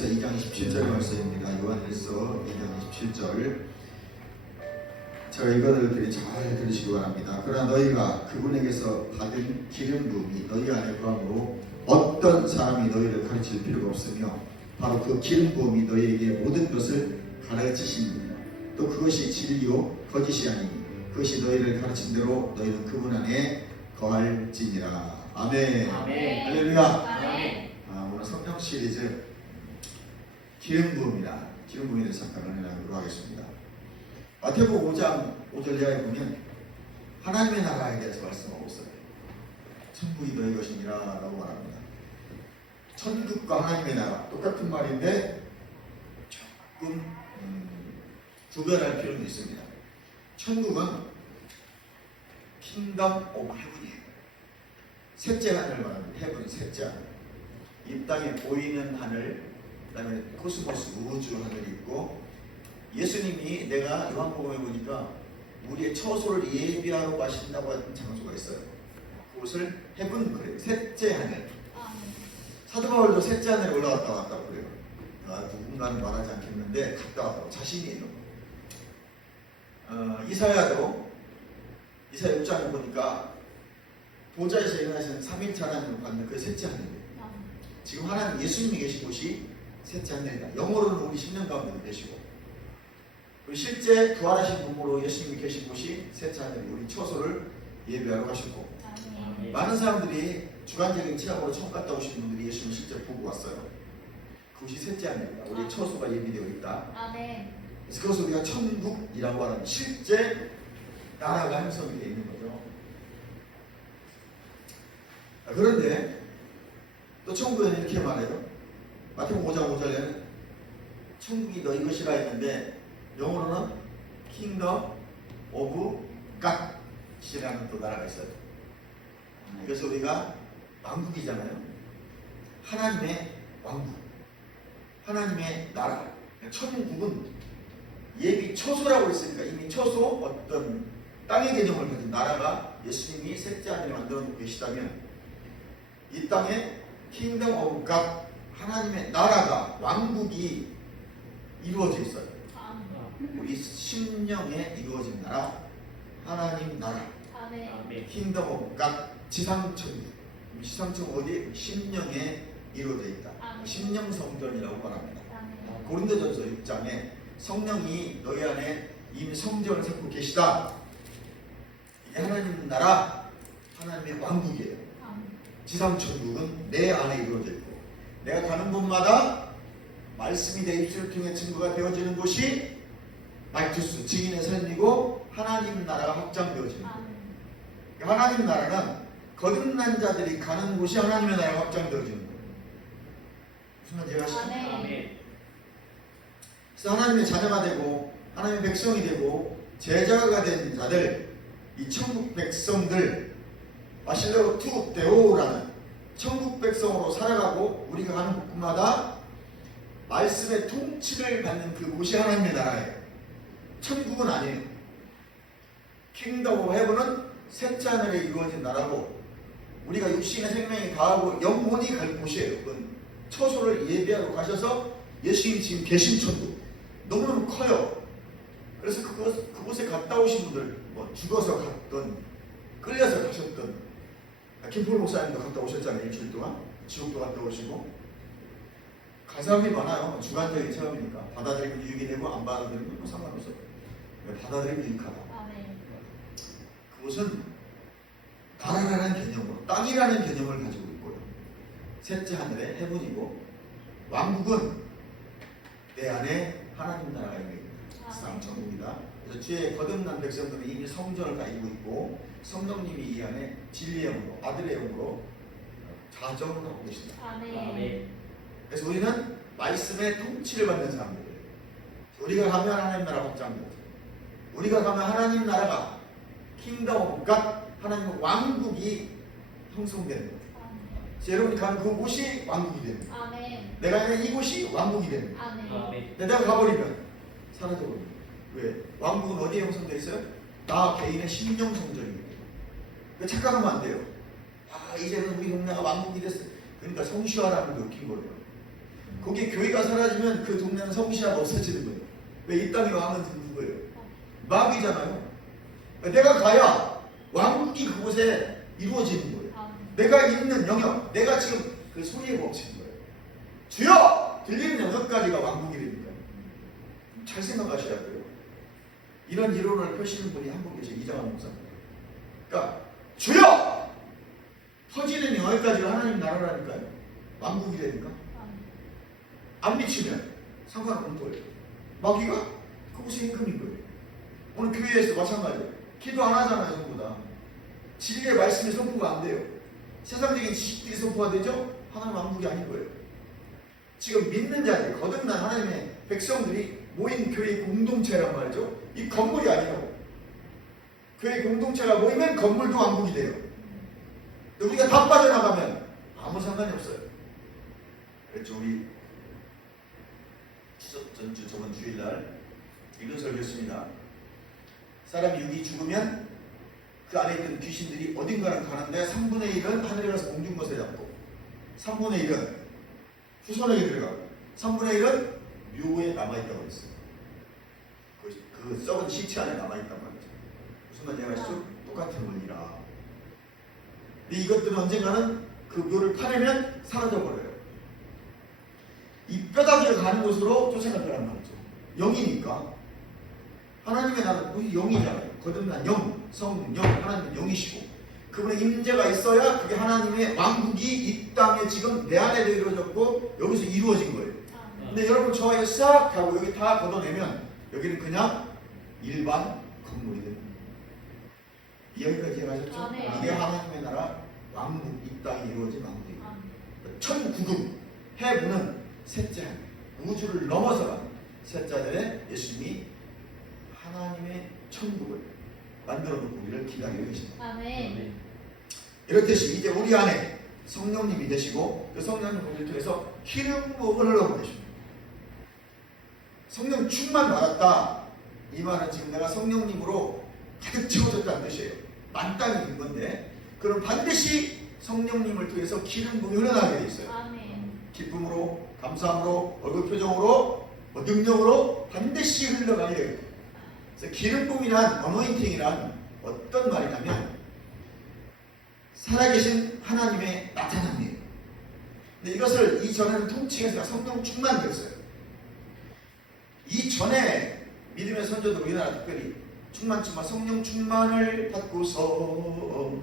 요한일서 2장 27절의 말씀입니다. 요한일서 2장 27절. 제가 이것을 잘 들으시기 바랍니다. 그러나 너희가 그분에게서 받은 기름 부음이 너희 안에 거함으로 어떤 사람이 너희를 가르칠 필요가 없으며 바로 그 기름 부음이 너희에게 모든 것을 가르치십니다. 또 그것이 진리요 거짓이 아니니 그것이 너희를 가르친 대로 너희는 그분 안에 거할지니라. 아멘. 아멘. 할렐루야. 아멘. 오늘 성경 시리즈 기름 부음이라 기름 부음에 대해서 잠깐 은혜하도록 하겠습니다. 마태복음 5장 5절 이하에 보면 하나님의 나라에 대해서 말씀하고 있어요. 천국이 너희 것이니라 라고 말합니다. 천국과 하나님의 나라 똑같은 말인데 조금 구별할 필요는 있습니다. 천국은 킹덤 오브 헤븐이에요. 셋째 하늘을 말합니다. 헤븐 셋째 하늘. 이 땅에 보이는 하늘, 그 다음에 코스모스 우주 하늘이 있고, 예수님이 내가 요한복음에 보니까 우리의 처소를 예비하러 가신다고 하는 장소가 있어요. 그곳을 헤븐 그래요. 셋째 하늘. 사도 바울도 셋째 하늘에 올라갔다 왔다고 그래요. 누군가는 말하지 않겠는데 갔다 왔다고 자신이에요. 이사야도 이사야 6장에 보니까 보좌에서 일어나시는 3일차 하나님을 받는 그 셋째 하늘이에요. 지금 하나님 예수님이 계신 곳이 셋째 하늘이다. 영어로는 우리 10년 가운데 계시고, 그리고 실제 부활하신 몸으로 예수님이 계신 곳이 셋째 하늘, 우리 처소를 예배하러 가셨고, 많은 사람들이 주관적인 체험으로 천국 갔다 오신 분들이 예수님을 실제 보고 왔어요. 그것이 셋째 하늘이다. 우리 처소가 예비되어 있다. 그래서 그것을 우리가 천국이라고 하는 실제 나라가 형성이 되어 있는 거죠. 그런데 또 천국에는 이렇게 말해요. 마태복음 5장 5절에는 천국이 너희 것이라 했는데 영어로는 킹덤 오브 갓이라는 또 나라가 있어요. 그래서 우리가 왕국이잖아요. 하나님의 왕국, 하나님의 나라. 천국은 예비 처소라고 했으니까 이미 처소, 어떤 땅의 개념을 가진 나라가 예수님이 셋째 하늘에 만들어 놓고 계시다면 이 땅에 킹덤 오브 갓, 하나님의 나라가, 왕국이 이루어져 있어요. 우리 심령에 이루어진 나라, 하나님 나라. 킹덤 오브 갓, 지상천국. 지상천국 어디? 심령에 이루어져 있다. 심령 성전이라고 말합니다. 고린도전서 6장에 성령이 너희 안에 이미 성전을 쌓고 계시다. 이게 하나님 나라, 하나님의 왕국이에요. 지상천국은 내 안에 이루어져 있고, 내가 가는 곳마다 말씀이 내 입술을 통해 증거가 되어지는 곳이 말투스, 증인의 삶이고 하나님 나라가 확장되어지는 거예요. 하나님 나라는 거듭난 자들이 가는 곳이 하나님의 나라가 확장되어지는 거예요. 무슨 말인지 이해하시죠? 그래서 하나님의 자녀가 되고 하나님의 백성이 되고 제자가 된 자들, 이 천국 백성들, 마실레오 투 데오라는 천국 백성으로 살아가고 우리가 가는 곳마다 말씀의 통치를 받는 그곳이 하나님의 나라예요. 천국은 아니에요. 킹덤 오브 헤븐은 셋째 하늘에 이루어진 나라고, 우리가 육신의 생명이 다하고 영혼이 갈 곳이에요. 그건 처소를 예비하러 가셔서 예수님이 지금 계신 천국, 너무너무 커요. 그래서 그곳에 갔다 오신 분들, 뭐 죽어서 갔던, 끌려서 가셨던, 김포 목사님도 갔다 오셨잖아요. 일주일 동안 지옥도 갔다 오시고. 간 사람이 많아요. 주관적인 체험이니까. 받아들이면 유익이 되고 안 받아들이면 뭐 상관없어요. 받아들이면 유익하다. 그것은 나라라는 개념으로, 땅이라는 개념을 가지고 있고요. 셋째 하늘의 헤븐이고, 왕국은 내 안에 하나님 나라가 있는 지상천국이다. 그래서 주의 거듭난 백성들은 이미 성전을 가지고 있고, 성령님이 이 안에 진리의 영으로, 아들의 영으로 자정을 하고 계신다. 그래서 우리는 말씀의 통치를 받는 사람들이에요. 우리가 가면 하나님 나라 확장되죠. 우리가 가면 하나님 나라가 킹덤 오브 갓, 하나님의 왕국이 형성되는 거예요. 여러분이 가는 그곳이 왕국이 되는 거예요. 내가 있는 이곳이 왕국이 되는 거예요. 내가 가버리면 사라져버리는 거예요. 왜? 왕국은 어디에 형성되어 있어요? 나 개인의 심령 성전입니다. 착각하면 안 돼요. 이제는 우리 동네가 왕국이 됐어. 그러니까 성취하라는 게 웃긴 거예요. 거기에 교회가 사라지면 그 동네는 성시아가 없어지는 거예요. 왜? 이 땅의 왕은 누구예요? 마귀잖아요. 내가 가야 왕국이 그곳에 이루어지는 거예요. 내가 있는 영역, 내가 지금 그 소리에 멈추는 거예요. 주여! 들리는 영역까지가 왕국이 되는 거예요. 잘 생각하셔야 돼요. 이런 이론을 펴시는 분이 한 분 계세요. 이장환 목사님. 그러니까 주여! 터지는 영역까지가 하나님 나라라니까요. 왕국이 되니까. 안 미치면 상관없는 거예요. 마귀가 그곳에 임금인 거예요. 오늘 교회에서 마찬가지예요. 기도 안 하잖아요. 전부 다. 진리의 말씀이 선포가 안 돼요. 세상적인 지식들이 선포가 되죠? 하나님 왕국이 아닌 거예요. 지금 믿는 자들, 거듭난 하나님의 백성들이 모인 교회 공동체란 말이죠. 이 건물이 아니라고. 교회 공동체가 모이면 건물도 왕국이 돼요. 근데 우리가 다 빠져나가면 아무 상관이 없어요. 그렇죠. 우리 저번 주일날 이런 설교했습니다. 사람이 육이 죽으면 그 안에 있던 귀신들이 어딘가는 가는데 3분의 1은 하늘에 가서 공중것에 잡고 3분의 1은 후손에게 들어가고 3분의 1은 묘에 남아있다고 했어요. 그 썩은 시체 안에 남아있단 말이죠. 무슨 말인지 아시죠? 똑같은 원리라. 근데 이것들은 언젠가는 그 묘를 파내면 사라져버려요. 이 뼈다귀를 가는 곳으로 쫓아갈 거란 말이죠. 영이니까. 하나님의 나라는 우리 영이잖아요. 거듭난 영, 성령, 하나님은 영이시고 그분의 임재가 있어야 그게 하나님의 왕국이 이 땅에 지금 내 안에도 이루어졌고 여기서 이루어진 거예요. 근데 여러분 저에 싹 하고 여기 다 걷어내면 여기는 그냥 일반 건물이 됩니다. 여기까지 해가셨죠? 네. 이게 하나님의 나라 왕국, 이 땅에 이루어진 왕국입니다. 천국은 해부는 셋째 우주를 넘어서간 셋째들의 예수님이 하나님의 천국을 만들어 놓고 우리를 기다리고 계십니다. 아멘. 이렇듯이 이제 우리 안에 성령님이 되시고 그 성령님 우리를 통해서 기름 부음을 흘러보내십니다. 성령 충만 받았다. 이 말은 지금 내가 성령님으로 가득 채워졌다는 뜻이에요. 만땅이 된 건데 그럼 반드시 성령님을 통해서 기름 부음이 흘러나게 돼 있어요. 아멘. 기쁨으로, 감사함으로, 얼굴 표정으로, 능력으로 반드시 흘러가야 돼요. 그래서 기름 부음이란 어노인팅이란 어떤 말이냐면 살아계신 하나님의 나타남이에요. 근데 이것을 이전에는 통칭해서 성령 충만이었어요. 이전에 믿음의 선조들 우리나라 특별히 충만충만 성령 충만을 받고서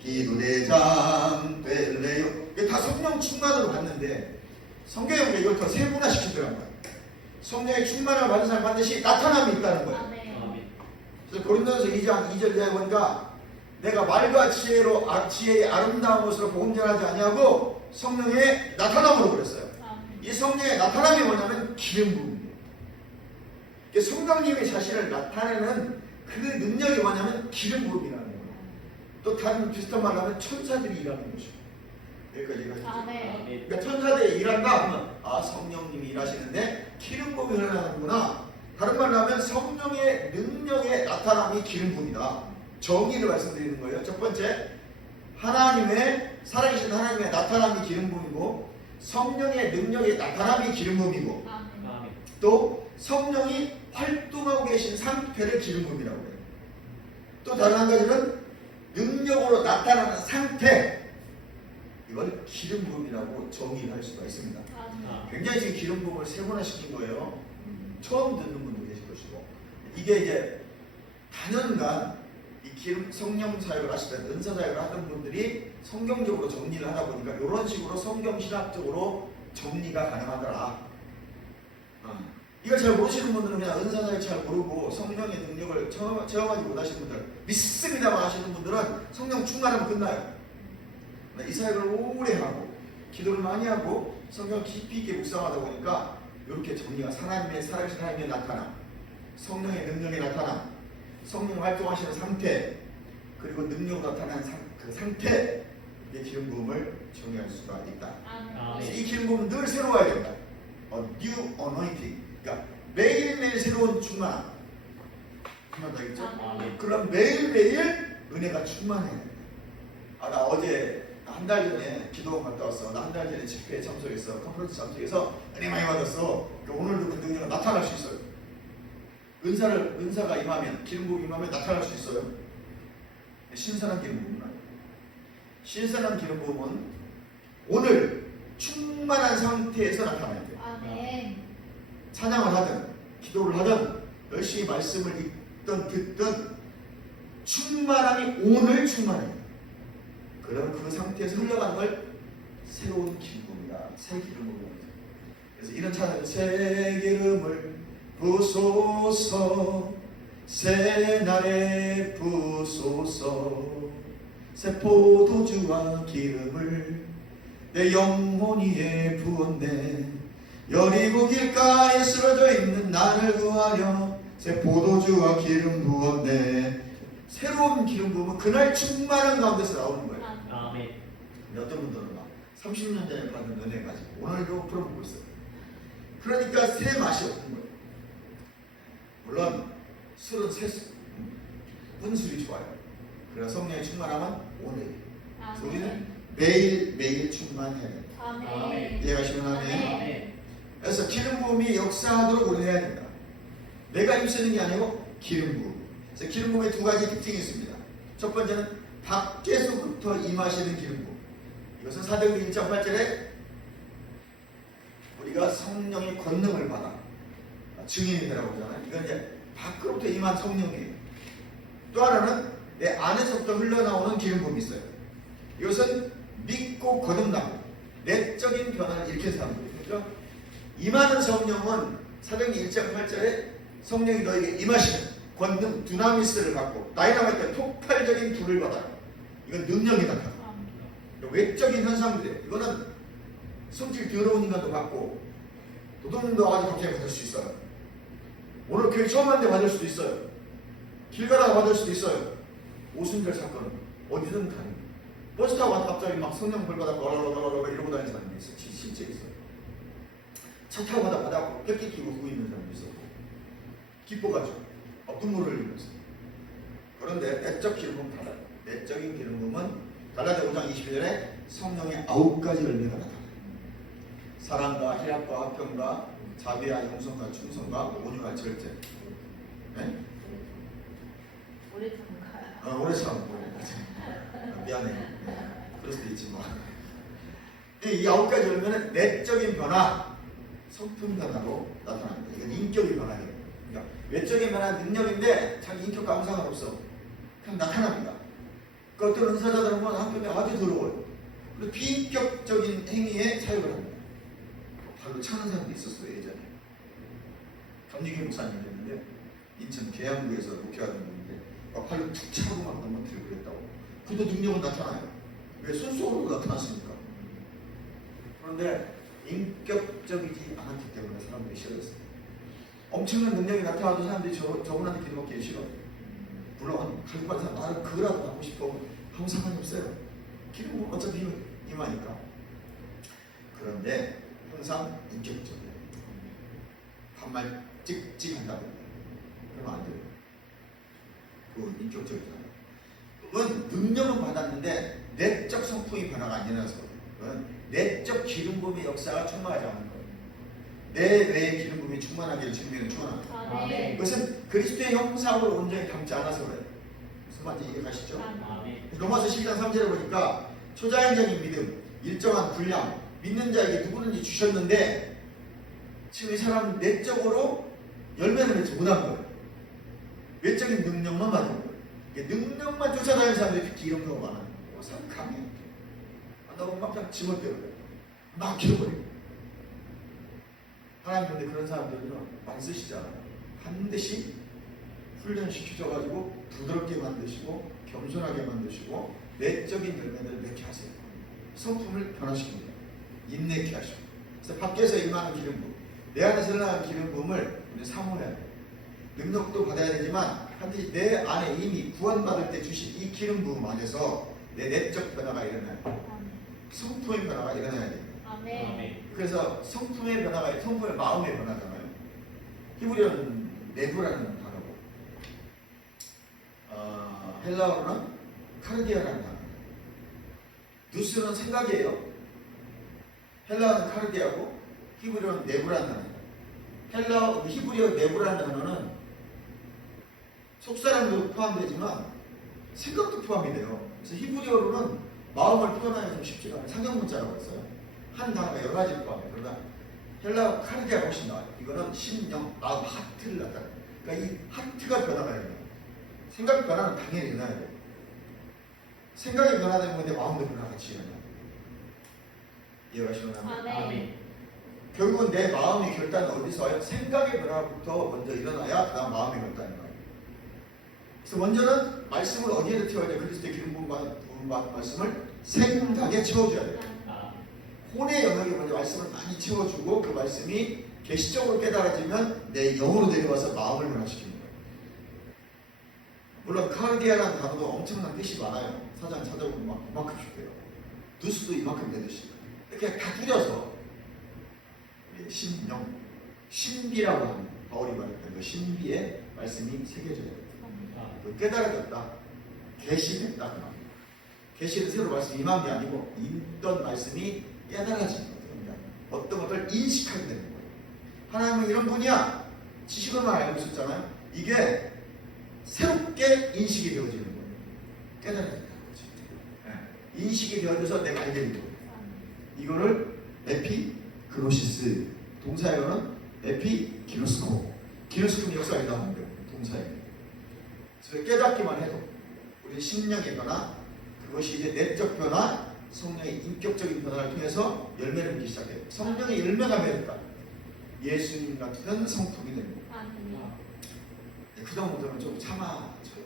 기도대장 될래요. 이게 다 성령 충만으로 받는데 성경에 우리가 이걸 더 세분화시키더란 말이에요. 성령의 충만을 받은 사람 반드시 나타남이 있다는 거예요. 그래서 고린도전서 2장 2절 이하에 보니까 내가 말과 지혜의 아름다운 것으로 복음 전하지 아니하고 성령의 나타남으로 그랬어요. 이 성령의 나타남이 뭐냐면 기름 부음이에요. 성령님이 자신을 나타내는 그 능력이 뭐냐면 기름 부음이라는 거예요. 또 다른 비슷한 말로 하면 천사들이 일하는 것이죠. 여기까지 얘기하셨죠. 그러니까 천사들이 일한다 하면 성령님이 일하시는데 기름 부음이 흘러나가는구나. 다른 말로 하면 성령의 능력의 나타남이 기름 부음이다. 정의를 말씀드리는 거예요. 첫 번째, 하나님의 살아계신 하나님의 나타남이 기름 부음이고 성령의 능력의 나타남이 기름 부음이고 또 성령이 활동하고 계신 상태를 기름 부음이라고 해요. 또 다른 한 가지는 능력으로 나타나는 상태, 이걸 기름 부음이라고 정의할 수가 있습니다. 굉장히 지금 기름 부음을 세분화시킨 거예요. 처음 듣는 분도 계실 것이고 이게 이제 단연간 이 기름 성령 사역을 하시던 은사 사역을 하던 분들이 성경적으로 정리를 하다 보니까 이런 식으로 성경 신학적으로 정리가 가능하더라. 이걸 잘 모르시는 분들은 그냥 은사 사역 잘 모르고 성령의 능력을 체험하지 못하시는 분들, 믿습니다만 하시는 분들은 성령 충만하면 끝나요. 이 사역을 오래 하고 기도를 많이 하고 성경 깊이 있게 묵상하다 보니까 이렇게 정리가 하나님의 살아계신 하나님의 나타남, 성령의 능력의 나타남, 성령 활동하시는 상태, 그리고 능력으로 나타나는 그 상태의 기름 부음을 정의할 수가 있다. 이 기름 부음은 늘 새로워야 된다. New anointing. 그러니까 매일매일 새로운 충만함. 충만하겠죠? 그럼 매일매일 은혜가 충만해야 된다. 나 어제 한 달 전에 기도 갔다 왔어. 나 한 달 전에 집회에 참석했어. 컨퍼런스 참석해서 은혜 많이 받았어. 오늘도 그 능력은 나타날 수 있어요. 은사가 임하면, 기름 부음이 임하면 나타날 수 있어요. 신선한 기름 부음은 신선한 기름 부음은 오늘 충만한 상태에서 나타나야 돼요. 아멘. 찬양을 하든 기도를 하든 열심히 말씀을 읽든 듣든 충만함이 오늘 충만해요. 그럼 그 상태에서 흘러가는 걸 새로운 기름입니다. 새 기름으로. 그래서 이런 찬양을 새 기름을 부소서 새 날에 부소서 새 포도주와 기름을 내 영혼 위에 부었네 여리고 길가에 쓰러져 있는 나를 구하려 새 포도주와 기름 부었네. 새로운 기름 부으면 그날 충만한 가운데서 나오는 거예요. 아멘. 어떤 분들은 막 30년 전에 받은 은혜 가지고 오늘도 풀어보고 있어요. 그러니까 새 맛이 없는 거예요. 물론 술은 혼술이 좋아요. 그러나 성령의 충만함은 오늘. 그래서 우리는 매일 충만해야 돼요. 아멘. 이해가시면 아멘. 그래서 기름 부음이 역사하도록 우리는 해야 된다. 내가 힘쓰는 게 아니고 기름 부음. 그래서 기름 부음의 두 가지 특징이 있습니다. 첫 번째는 밖에서부터 임하시는 기름 부음. 이것은 사도행전 1장 8절에 우리가 성령의 권능을 받아 증인이 되라고 하잖아요. 이건 이제 밖으로부터 임한 성령이에요. 또 하나는 내 안에서부터 흘러나오는 기름 부음이 있어요. 이것은 믿고 거듭나고 내적인 변화를 일으키는 사람들이에요. 그렇죠? 임하는 성령은 사도행전 1장 8절에 성령이 너에게 임하시는 권능 두나미스를 갖고 다이나마이트 폭발적인 불을 받아요. 이건 능력이 나타나. 외적인 현상들이에요. 이거는 성질 더러운 인간도 받고 도둑놈도 와가지고 갑자기 받을 수 있어요. 오늘 교회 처음 왔는데 받을 수도 있어요. 길 가다가 받을 수도 있어요. 오순절 사건은 어디든 가는. 버스 타고 와서 갑자기 막 성령 불 받아서 러러러러러 이러고 다니는 사람이 있어요. 실제 있어요. 차 타고 가다 받아고 뺏기 끼고 후고 있는 사람도 있었고 기뻐가지고 눈물을 흘리면서. 그런데 내적 기름은 달라요. 내적인 기름은 갈라디아 5장 21절에 성령의 9가지 열매가 나타나요. 사랑과 희락과 화평과 자비와 용서과 충성과 온유와 절제. 네? 오래 참가요. 오래 참고 미안해. 네. 그럴 수도 있지 뭐. 이 9가지 열매는 내적인 변화, 성품 변화로 나타납니다. 이건 인격의 변화예요. 그러니까 외적인 변화 능력인데 자기 인격과 아무 상관없어. 그냥 나타납니다. 그 어떤 은사자들은 한편에 아주 더러워요. 그리고 비인격적인 행위에 사용을 합니다. 발로 차는 사람도 있었어요. 예전에 감리교 목사님이었는데 인천 계양구에서 목회하던 분인데 발로 툭 차고 막 넘어뜨리고 그랬다고. 그도 능력은 나타나요. 왜? 손속으로 나타났으니까. 그런데 인격적이지 않았기 때문에 사람들이 싫어했어요. 엄청난 능력이 나타나도 사람들이 저분한테 기도받기 싫어. 물론 가족한 사람 나는 그거라도 하고 싶어 아무 상관이 없어요. 기름은 어차피 임하니까. 그런데 항상 인격적이에요. 반말 찍찍한다고 그러면 안 돼요. 그건 인격적이잖아요. 그건 능력은 받았는데 내적 성품이 변화가 안 일어나서 그건 내적 기름 부음의 역사가 충만하지 않은 거예요. 내 뇌의 기름 부음이 충만하기를 증명은 충만합니다. 네. 그것은 그리스도의 형상을 온전히 담지 않아서 그래요. 무슨 말인지 이해가시죠? 로마서 12장 3절에 보니까 초자연적인 믿음, 일정한 분량, 믿는 자에게 누구든지 주셨는데 지금 이 사람은 내적으로 열매를 맺지 못한 거예요. 외적인 능력만 받은 거예요. 능력만 쫓아다니는 사람들이 특히 이런 경우가 많아요. 참 강해. 너무 막 그냥 집어들어요. 막 길어버려요. 하나님 근데 그런 사람들은 많이 쓰시잖아요. 반드시 훈련시켜줘가지고 부드럽게 만드시고 겸손하게 만드시고 내적인 열매를 맺게 하세요. 성품을 변화시킵니다. 인내케 하시고. 그래서 밖에서 임하는 기름 부음, 내 안에서 일어나는 기름 부음을 우리 사모해야 돼요. 능력도 받아야 되지만 반드시 내 안에 이미 구원받을 때 주신 이 기름 부음 안에서 내 내적 변화가 일어나요. 성품의 변화가 일어나야 돼요. 아멘. 그래서 성품의 변화가 성품의 마음의 변화잖아요. 히브리어는 내부라는 단어고 헬라어로는 카르디아라는 단어. 누스는 생각이에요. 헬라어는 카르디아고 히브리어는 네브라는 단어예요. 히브리어 네브라는 단어는 속사람도 포함되지만 생각도 포함이 돼요. 그래서 히브리어로는 마음을 표현하기 좀 쉽지가 않아요. 상형문자라고 했어요. 한 단어가 여러 가지를 포함해요. 그러나 헬라어 카르디아가 훨씬 나아요. 이거는 심령, 마음, 하트를 나타내요. 그러니까 이 하트가 변화가 돼요. 생각 변화는 당연히 일어나야 돼요. 생각이 변화되는 건데 마음도 변화가 같이 일어나요. 이해가시나요? 아멘. 결국은 내 마음의 결단은 어디서 와요? 생각의 변화부터 먼저 일어나야 그 다음 마음의 결단이 와요. 그래서 먼저는 말씀을 어디에 채워야 돼요? 그리스도의 기름 부음 받은 말씀을 생각에 채워줘야 돼요. 혼의 영역에 먼저 말씀을 많이 채워주고 그 말씀이 계시적으로 깨달아지면 내 영으로 내려와서 마음을 변화시키는 거예요. 물론 카르디아라는 단어도 엄청난 뜻이 많아요. 사장 찾아보면 막 이만큼씩 돼요. 누수도 이만큼 되듯이 이렇게 다 줄여서 신령, 신비라고 하는 바울이 말했던 그 신비의 말씀이 새겨져요. 그 깨달아졌다, 계시됐다 그 말이에요. 계시는 새로 말씀이 임한 게 아니고 있던 말씀이 깨달아지는 겁니다. 어떤 것을 인식하게 되는 거예요. 하나님은 이런 분이야. 지식으로만 알고 있었잖아요. 이게 새롭게 인식이 되어지는 거예요. 깨달아진다는 거지. 네. 인식이 되어져서 내가 알게 되는 거예요. 이거를 에피그노시스, 동사에는 에피기노스코. 기노스코는 역사에 나오는 거예요. 동사에. 그래서 깨닫기만 해도 우리 심령의 변화, 그것이 이제 내적 변화, 성령의 인격적인 변화를 통해서 열매를 맺기 시작해요. 성령의 열매가 맺었다. 예수님 같은 성품이 됩니다. 그다음부터는 좀 참아줘야 돼요.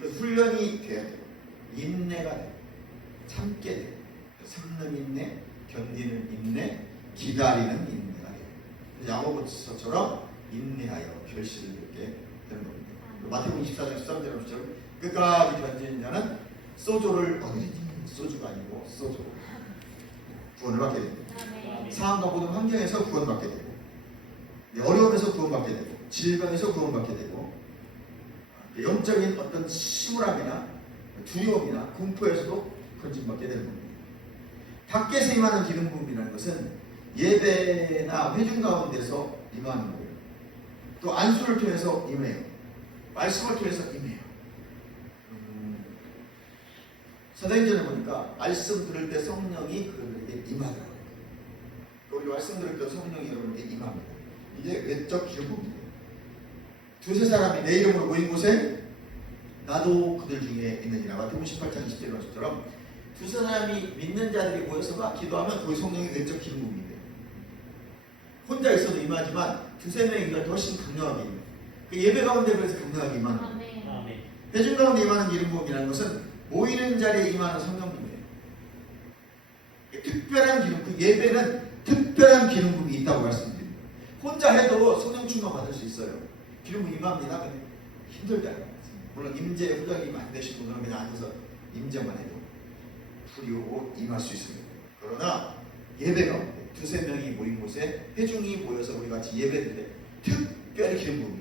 그 훈련이 돼야 돼요. 인내가 돼요. 참게 돼요. 참는 인내, 견디는 인내, 기다리는 인내가 돼요. 야고보서처럼 인내하여 결실을 맺게 되는 겁니다. 마태복음 24장 13절 10절 끝까지 견디는 자는 소조를 얻으리니 소주가 아니고 소조 구원을 받게 됩니다. 상황과 모든 환경에서 구원받게 되고 어려움에서 구원받게 되고 질병에서 구원받게 되고 영적인 어떤 침울함이나 두려움이나 공포에서도 건진받게 되는 겁니다. 밖에서 임하는 기름 부음이라는 것은 예배나 회중 가운데서 임하는 거예요. 또 안수를 통해서 임해요. 말씀을 통해서 임해요. 사도행전에 보니까 말씀 들을 때 성령이 그들에게 임하더라고요. 우리 말씀 들을 때 성령이 여러분에게 임합니다. 이게 외적 기름 부음입니다. 두세 사람이 내 이름으로 모인 곳에 나도 그들 중에 있느니라. 마태복음 18장 20절 말씀처럼 두세 사람이 믿는 자들이 모여서 기도하면 거기 성령이 외적 기름 부음이 돼요. 혼자 있어도 임하지만 두세 명이 임할 때 훨씬 강력하게 임해요. 그 예배 가운데 그래서 강력하게 임하는 거예요. 회중 가운데 임하는 기름 부음이라는 것은 모이는 자리에 임하는 성령님이에요. 특별한 기름, 그 예배는 특별한 기름 부음이 있다고 말씀드립니다. 혼자 해도 성령 충만 받을 수 있어요. 기름 부음 임합니다. 근데 힘들다. 물론 임재 후적이 많이 되신 분들은 그냥 앉아서 임재만 해도 불이 오고 임할 수 있습니다. 그러나 예배 가운데 두세 명이 모인 곳에 회중이 모여서 우리 같이 예배드릴 때 특별히 기름 부음이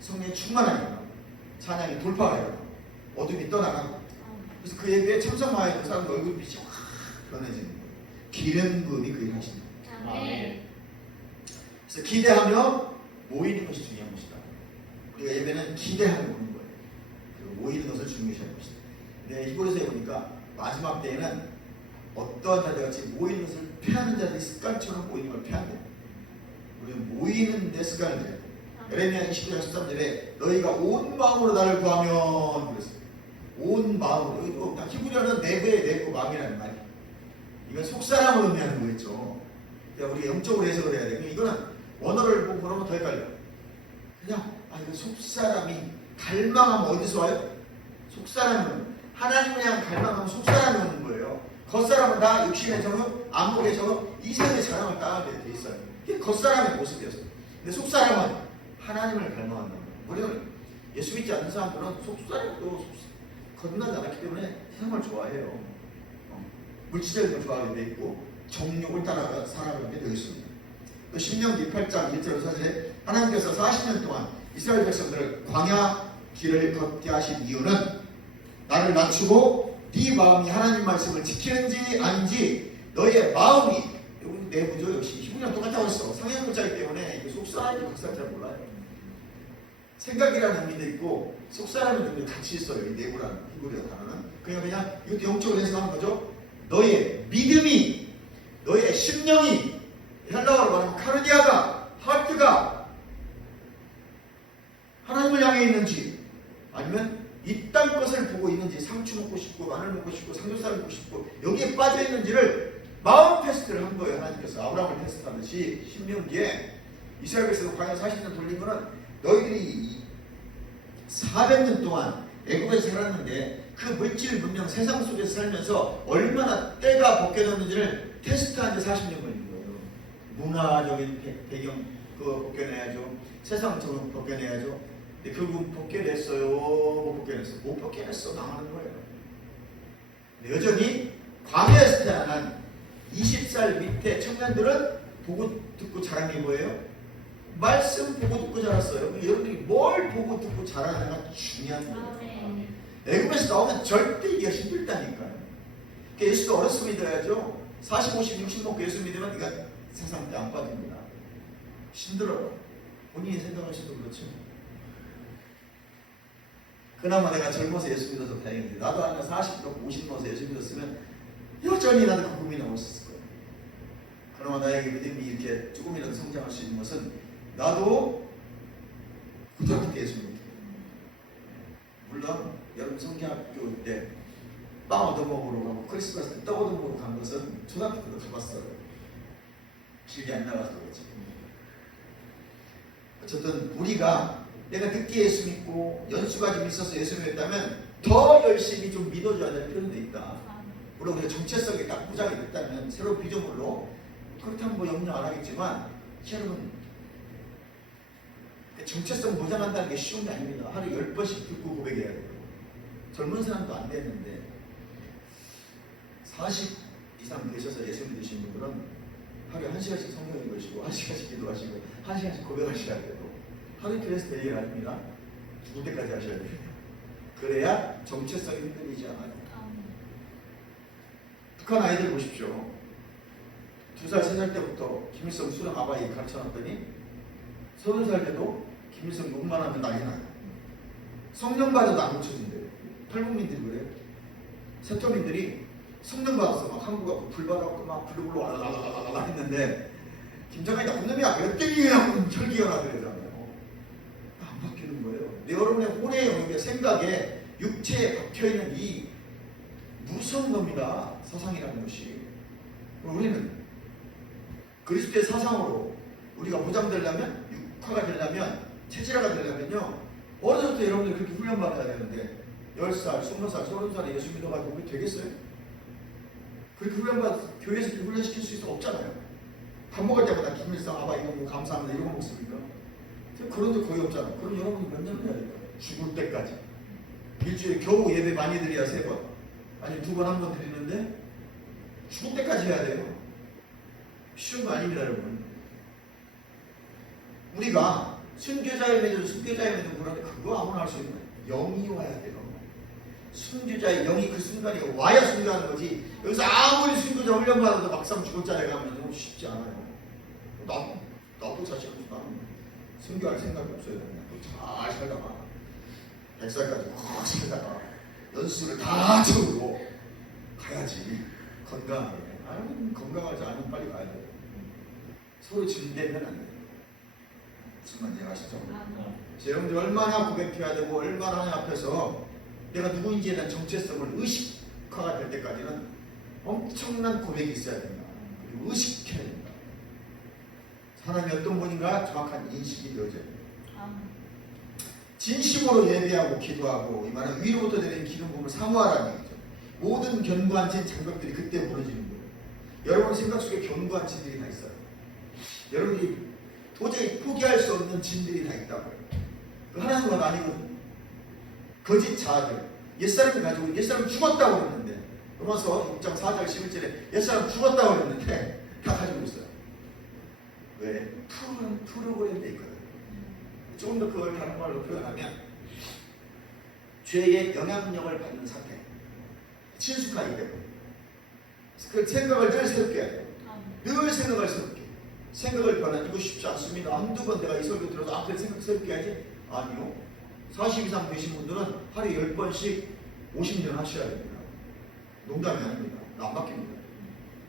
성령이 충만하게 일어나고 찬양이 돌파가 일어나고 어둠이 떠나가고 그래서 그 예배에 참석하여 있는 사람 얼굴빛이 확 변해지는 거예요. 기름 부음이 그 일을 하십니다. 그래서 기대하며 모이는 것이 중요한 것이다. 우리가 예배는 기대하며 모이는 거예요. 그리고 모이는 것을 중요시하는 것이다. 근데 히브리서에 보니까 마지막 때에는 어떠한 자들같이 모이는 것을 피하는 자들이 습관처럼 모이는 걸 피한다. 우리는 모이는 데 습관을 들여야 돼. 에레미야 29장 13절에 너희가 온 마음으로 나를 구하면 그랬어요. 온 마음으로. 히브리어는 내부의 내부 마음이라는 말이에요. 이건 속사람을 의미하는 거겠죠. 그러니까 우리가 영적으로 해석을 해야 돼요. 이거는 원어를 보고 그러면 더 헷갈려요. 그냥 이거 속사람이 갈망하면 어디서 와요? 속사람은 하나님을 향한 갈망하면 속사람이 오는 거예요. 겉사람은 다 육신의 정욕, 안목의 정욕, 이생의 자랑을 따르게 돼 있어요. 이게 겉사람의 모습이었어요. 근데 속사람은 하나님을 갈망한다는 거예요. 우리는 예수 믿지 않는 사람들은 속사람도 거듭나지 않았기 때문에 세상을 좋아해요. 물질적인 걸 좋아하게 돼 있고 정욕을 따라 살아가게 되어 있습니다. 또 신명기 8장 1절로 사실 하나님께서 40년 동안 이스라엘 백성들을 광야 길을 걷게 하신 이유는 나를 낮추고 네 마음이 하나님 말씀을 지키는지 아닌지 너의 마음이 여기 내부죠. 역시 히브리랑 똑같다고 했어. 상형 글자이기 때문에 이게 속사인지 박사는 잘 몰라요. 생각이라는 의미도 있고 속사라는 의미도 같이 있어요. 이 내부라는 히브리어 단어는. 그냥 이것도 영적으로 해석하는 거죠. 너의 믿음이, 너의 심령이, 헬라어로 말하면 카르디아가, 하트가 하나님을 향해 있는지, 아니면 이 땅 것을 보고 있는지, 상추 먹고 싶고 마늘 먹고 싶고 삼겹살 먹고 싶고 여기에 빠져 있는지를 마음 테스트를 한 거예요. 하나님께서 아브라함을 테스트하듯이 신명기에 이스라엘 백성을 광야 40년 돌리면은 너희들이 400년 동안 애굽에서 살았는데 그 물질 문명 세상 속에서 살면서 얼마나 때가 벗겨졌는지를 테스트한 지 40년 걸린 거예요. 문화적인 배경 그거 벗겨내야죠. 세상 적응 벗겨내야죠. 근데 결국 벗겨냈어요. 못 벗겨냈어. 못 벗겨냈어. 망하는 거예요. 근데 여전히 광야에서 태어난 20살 밑에 청년들은 보고 듣고 자란 게 뭐예요? 말씀 보고 듣고 자랐어요. 여러분들이 뭘 보고 듣고 자라는가 중요한 거예요. 애굽에서 나오면 절대 이기가 힘들다니까요. 그러니까 예수도 어렸을 때 믿어야죠. 40, 50, 60 먹고 예수 믿으면 이거 세상 때 안 빠집니다. 힘들어요. 본인이 생각하셔도 그렇죠. 그나마 내가 젊어서 예수 믿어서 다행인데 나도 한 40, 50 먹어서 예수 믿었으면 여전히 나도 그 고민하고 있었을 거예요. 그나마 나에게 믿음이 이렇게 조금이라도 성장할 수 있는 것은 나도 고등학교 때 예수 믿었어요. 물론 여러분 성경학교 때 빵 얻어먹으러 가고 크리스마스 때 떡 얻어먹으러 간 것은 초등학교 때도 가봤어요. 길게 안 나가서 그렇지. 어쨌든 우리가 내가 늦게 예수 믿고 연수가 좀 있어서 예수 믿었다면 더 열심히 좀 믿어줘야 될 필요도 있다. 물론 우리가 정체성이 딱 부장이 됐다면 새로운 비전으로 그렇다면 뭐 염려 안 하겠지만 여러분 정체성 보장한다는 게 쉬운 게 아닙니다. 하루에 10번씩 듣고 고백해야 돼요. 젊은 사람도 안 됐는데 40 이상 되셔서 예수 믿으신 분들은 하루에 1시간씩 성경 읽으시고 1시간씩 기도하시고 1시간씩 고백하셔야 돼요. 하루 이틀에서 될 일 아닙니다. 죽을 때까지 하셔야 돼요. 그래야 정체성이 흔들리지 않아요. 북한 아이들 보십시오. 2살, 3살 때부터 김일성 수령 아바이 가르쳐놨더니 30살 때도 김일성 욕만 하면 난리 나요. 성령 받아도 안 고쳐진대요. 탈북민들이 그래요. 세터민들이 성령 받아서 막 한국 가고 불 받아갖고 막 불르불러 와라라라라 했는데 김정은이 나쁜 놈이야. 몇 대기냐고 철기현아 그러잖아요. 안 바뀌는 거예요. 여러분의 혼의 영역의 생각에 육체에 박혀있는 이 무서운 겁니다. 사상이라는 것이. 우리는 그리스도의 사상으로 우리가 보장되려면 육화가 되려면 체질화가 되려면요 어려서부터 여러분들이 그렇게 훈련받아야 되는데 10살, 20살, 30살에 예수 믿어가지고 그게 되겠어요? 그렇게 교회에서 훈련시킬 수 있어 없잖아요. 밥 먹을 때마다 김일성, 아바 이거 감사합니다 이런 거 먹습니까? 그런 데 거의 없잖아요. 그럼 여러분이 몇 년 해야 될까요? 죽을 때까지. 일주일에 겨우 예배 많이 드려야 3번 아니면 2번, 1번 드리는데 죽을 때까지 해야 돼요. 쉬운 거 아닙니다 여러분. 우리가 순교자의 매도 순교자의 매도 그런데 그거 아무나 할 수 있는 영이 와야 돼요. 순교자의 영이 그 순간에 와야 순교하는 거지. 여기서 아무리 순교자 훈련받아도 막상 죽을 자리에 가면 쉽지 않아요. 나도 자식 나는 순교할 생각이 없어요. 잘 살다가 100살까지 막 살다가 연수를 다 채우고 가야지. 건강하게. 건강하지 않으면 빨리 가야 돼요. 서로 질대면 안 돼요. 무슨 말인지 아시죠? 여러분들 얼마나 고백해야 되고 얼마나 하나님 앞에서 내가 누구인지에 대한 정체성을 의식화가 될 때까지는 엄청난 고백이 있어야 된다. 그리고 의식해야 된다. 하나님이 어떤 분인가 정확한 인식이 되어져야 된다. 진심으로 예배하고 기도하고 이 말은 위로부터 내리는 기름 부음을 사모하라는 얘기죠. 모든 견고한 장벽들이 그때 무너지는 거예요. 여러분 생각 속에 견고한 진들이 다 있어요. 여러분이 도저히 포기할 수 없는 진들이 다 있다고요. 하나님은 아니거든요. 거짓 자아들. 옛사람이 가지고 옛사람이 죽었다고 그랬는데 로마서 6장 4절 11절에 옛사람 죽었다고 그랬는데 다 가지고 있어요. 왜? 프로그램돼 있거든요. 조금 더 그걸 다른 말로 표현하면 죄의 영향력을 받는 상태. 친숙하기 때문에. 그 생각을 늘 새롭게 해야 돼요. 늘 생각을 새롭게. 생각을 변화주고 쉽지 않습니다. 한두 번 내가 이 설교 들어서 앞에 생각 새롭게 해야지? 아니요. 40 이상 되신 분들은 하루에 10번씩 50년 하셔야 됩니다. 농담이 아닙니다. 나 안 바뀝니다.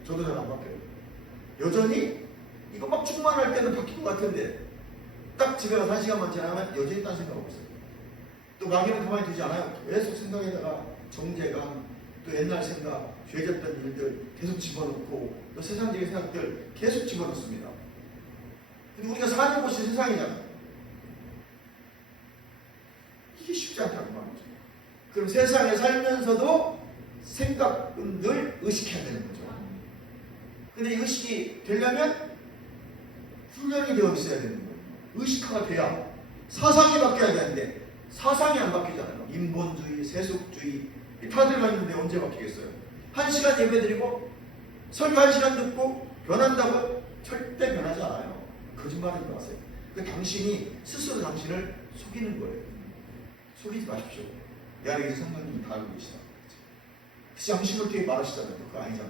저도 잘 안 바뀌어요. 여전히 이거 막 충만할 때는 바뀔 것 같은데 딱 집에 가서 1시간만 지나면 여전히 딴 생각 없어요. 또 마귀는 가만히 두지 않아요. 계속 생각에다가 정제감, 또 옛날 생각, 죄졌던 일들 계속 집어넣고 또 세상적인 생각들 계속 집어넣습니다. 근데 우리가 사는 곳이 세상이잖아요. 이게 쉽지 않다는 말이죠. 그럼 세상에 살면서도 생각은 늘 의식해야 되는 거죠. 근데 이 의식이 되려면 훈련이 되어 있어야 되는 거예요. 의식화가 돼야 사상이 바뀌어야 되는데 사상이 안 바뀌잖아요. 인본주의, 세속주의 다 들어가 있는데 언제 바뀌겠어요? 1시간 예배드리고 설교 1시간 듣고 변한다고 절대 변하지 않아요. 거짓말하지 마세요. 그 당신이 스스로 당신을 속이는 거예요. 속이지 마십시오. 내 안에 성령님이 다 알고 계시다. 그 양심을 되게 말하시잖아요. 그거 아니잖아.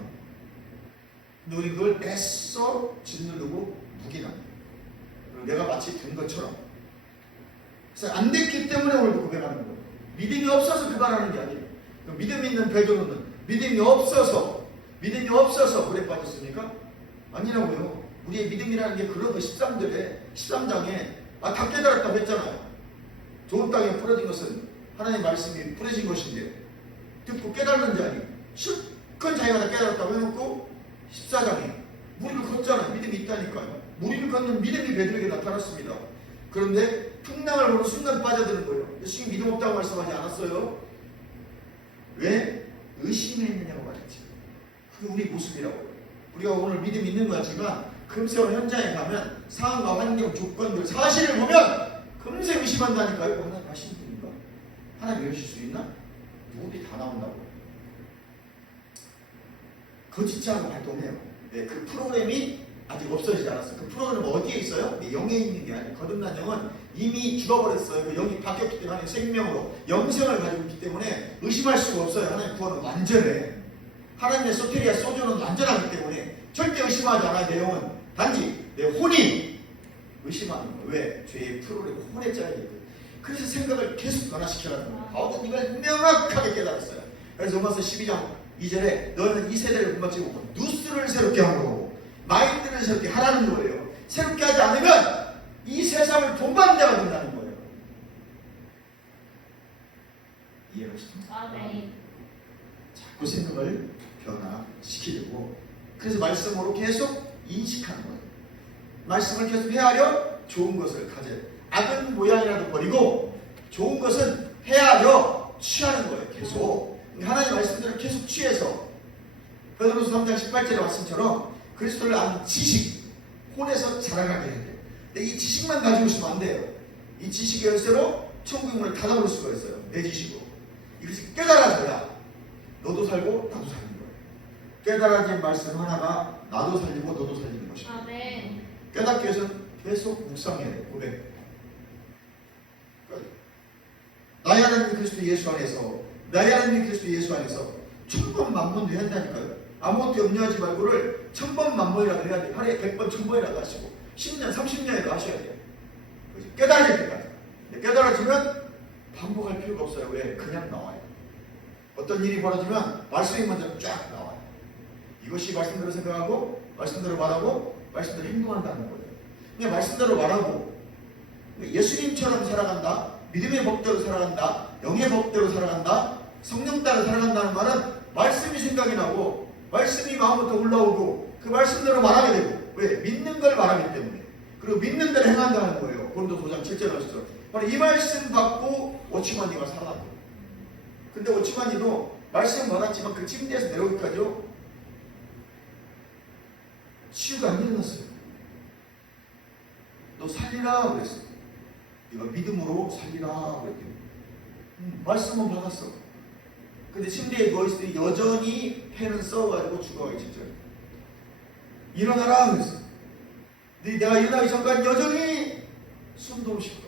근데 우리 그걸 애써 짓누르고 묵인합니다. 내가 마치 된 것처럼. 그래서 안 됐기 때문에 오늘도 고백하는 거예요. 믿음이 없어서 그만하는 게 아니에요. 믿음 있는 베드로는 믿음이 없어서 물에 빠졌습니까? 아니라고요. 우리의 믿음이라는 게 그런 거 13장에 다 깨달았다고 했잖아요. 좋은 땅에 뿌려진 것은 하나님의 말씀이 뿌려진 것인데 듣고 깨달는 자니 실컷 자기가 다 깨달았다고 해놓고 14장에 무리를 걷잖아요. 믿음이 있다니까요. 무리를 걷는 믿음이 베드로에게 나타났습니다. 그런데 풍랑을 보는 순간 빠져드는 거예요. 예수님 믿음 없다고 말씀하지 않았어요? 왜? 의심했느냐고 말했지. 그게 우리 모습이라고요. 우리가 오늘 믿음 있는 것 같지만 금세 현장에 가면 상황과 환경, 조건들, 사실을 보면 금세 의심한다니까요. 하나님 하신 분인가? 하나님 이러실 수 있나? 누구들이 다 나온다고. 거짓지 않고 활동해요. 네, 그 프로그램이 아직 없어지지 않았어요. 그 프로그램 어디에 있어요? 영에 있는 게 아니에요. 거듭난 영은 이미 죽어버렸어요. 그 영이 바뀌었기 때문에 하나님 생명으로 영생을 가지고 있기 때문에 의심할 수가 없어요. 하나님 구원은 완전해. 하나님의 소테리아 소주는 완전하기 때문에 절대 의심하지 않아요. 내 영은 단지 내 혼이 의심하는 거예요. 왜? 죄의 프로그램 혼에 짜여있거든요. 그래서 생각을 계속 변화시키라는 거예요. 바울은 이걸 명확하게 깨달았어요. 그래서 로마서 12장 2절에 너는 이 세대를 본받지 못하고 뉴스를 새롭게 하고 마인드를 새롭게 하라는 거예요. 새롭게 하지 않으면 이 세상을 본받는 자가 된다는 거예요. 이해하시죠? 네. 자꾸 생각을 변화시키려고 그래서 말씀으로 계속 인식하는 거예요. 말씀을 계속 헤아려 좋은 것을 가져 악은 모양이라도 버리고 좋은 것은 헤아려 취하는 거예요. 계속 하나님 말씀들을 계속 취해서 베드로서 3장 18절의 말씀처럼 그리스도를 아는 지식 혼에서 자라가게 해야 돼요. 근데 이 지식만 가지고 있으면 안 돼요. 이 지식의 열쇠로 천국의 문을 닫아볼 수가 있어요. 내 지식으로. 이것이 깨달아져야 너도 살고 나도 살는 거예요. 깨달아진 말씀 하나가 나도 살리고 너도 살리는 것입니다. 깨닫기 위해서는 계속 묵상해야 돼요. 고백. 나의 하나님 그리스도 예수 안에서 나의 하나님 그리스도 예수 안에서 천번만번도 해야 한다니까요. 아무것도 염려하지 말고를 천번만번이라도 해야 돼요. 하루에 100번 1000번이라도 하시고 10년 30년이라도 하셔야 돼요. 깨달을 때까지. 깨달아지면 반복할 필요가 없어요. 왜? 그냥 나와요. 어떤 일이 벌어지면 말씀이 먼저 쫙 나와요. 이것이 말씀대로 생각하고 말씀대로 말하고 말씀대로 행동한다는 거예요. 그냥 말씀대로 말하고 예수님처럼 살아간다, 믿음의 법대로 살아간다, 영의 법대로 살아간다, 성령 따라 살아간다는 말은 말씀이 생각이 나고 말씀이 마음부터 올라오고 그 말씀대로 말하게 되고 왜? 믿는 걸 말하기 때문에 그리고 믿는 대로 행한다는 거예요. 고린도서 5장 7절 말씀. 바로 이 말씀 받고 오치만이가 살아났고 근데 오치만이도 말씀 받았지만 그 침대에서 내려오기까지요 치유가 안 일어났어요. 너 살리라 그랬어. 네가 믿음으로 살리라 그랬더니 말씀은 받았어. 근데 침대에 누워있을 때 여전히 폐는 썩어가지고 죽어가기 직전. 일어나라 그랬어. 근데 내가 일어나기 전까지 여전히 숨도 쉬고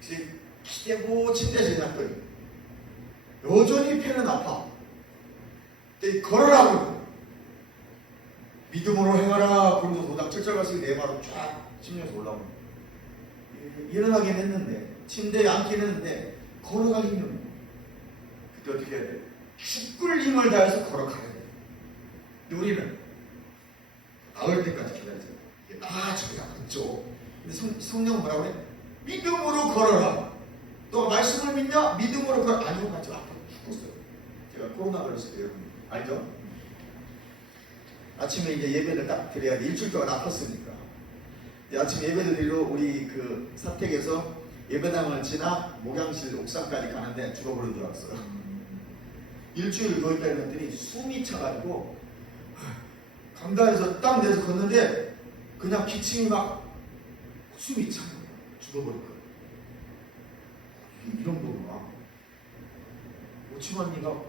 그래서 기대고 침대에서 일어났더니 여전히 폐는 아파. 걸어라. 믿음으로 행하라. 그러면서 도당 7절 말씀이 내 바로 쫙 침면서 올라오는. 일어나긴 했는데 침대에 앉긴 했는데 걸어가기 힘들어. 그때 어떻게 해야 돼? 죽을 힘을 다해서 걸어가야 돼. 근데 우리는 나올 때까지 기다리자. 저기 나갔죠. 근데 성령은 뭐라고 해? 믿음으로 걸어라. 너 말씀을 믿냐? 믿음으로 걸어. 아니요, 맞죠. 아파 죽었어요. 제가 코로나 걸렸을 때 여러분 알죠? 아침에 이제 예배를 딱 드려야 돼. 일주일 동안 아팠으니까. 아침 예배를 드리러 우리 그 사택에서 예배당을 지나 목양실 옥상까지 가는데 죽어버린 줄 알았어요. 일주일 거기까지 갔더니 숨이 차가지고 강단에서 땀 내서 걷는데 그냥 기침이 막 숨이 차. 죽어버릴 거예요. 이런 거구나. 오치마니가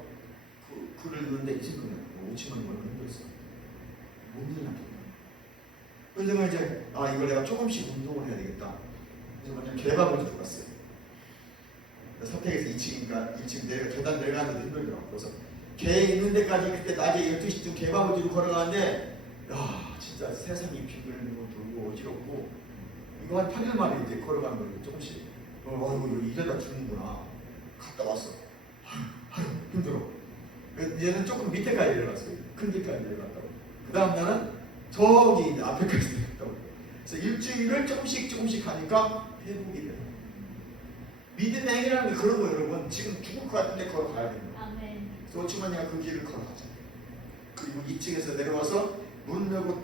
글을 읽는데 이 생각이 나요. 오치마니 얼마나 힘들었어. 몸이 나쁘다. 그래서 제가 이제 이걸 내가 조금씩 운동을 해야 되겠다. 그래서 먼저 개밥을 들고 갔어요. 사택에서 2층이니까 2층 계단 내려가는데 힘들더라고요. 그래서 개 있는 데까지 그때 낮에 12시쯤 개밥을 들고 걸어가는데 진짜 세상이 빙글빙글 돌고 어지럽고 이거 한 8일 만에 이제 걸어가는 거예요. 조금씩. 이거 이러다 죽는구나. 갔다 왔어. 힘들어. 얘는 조금 밑에까지 내려갔어요. 큰 데까지 내려갔다고. 그 다음 날은 저기 이제 앞에까지 내려갔다고. 그래서 일주일을 조금씩 하니까 회복이 돼요. 믿음의 행위라는 게 그런 거예요, 여러분. 지금 죽을 것 같은데 걸어가야 됩니다. 아멘. 그래서 오치마니가 그 길을 걸어가죠. 그리고 2층에서 내려와서 문 열고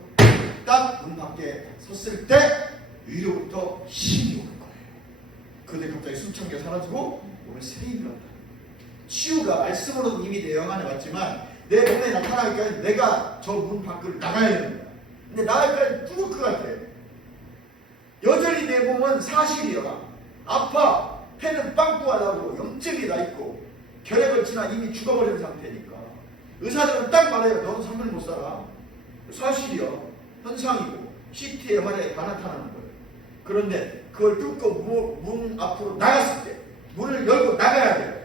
딱 문 밖에 섰을 때 위로부터 힘이 오는 거예요. 그런데 갑자기 숨찬 게 사라지고 몸에 새 힘이 온다. 치유가 말씀으로도 이미 내 영 안에 왔지만 내 몸에 나타나니까 내가 저 문 밖을 나가야 됩니다. 근데 나가니까 죽을 것 같아. 여전히 내 몸은 사실이야. 아파. 폐는 빵꾸하다고 염증이 나 있고 결핵을 지나 이미 죽어버린 상태니까 의사들은 딱 말해요. 너는 삶을 못 살아. 사실이야. 현상이고 CT, MRI에 다 나타나는 거예요. 그런데 그걸 뚫고 문 앞으로 나갔을 때 문을 열고 나가야 돼요.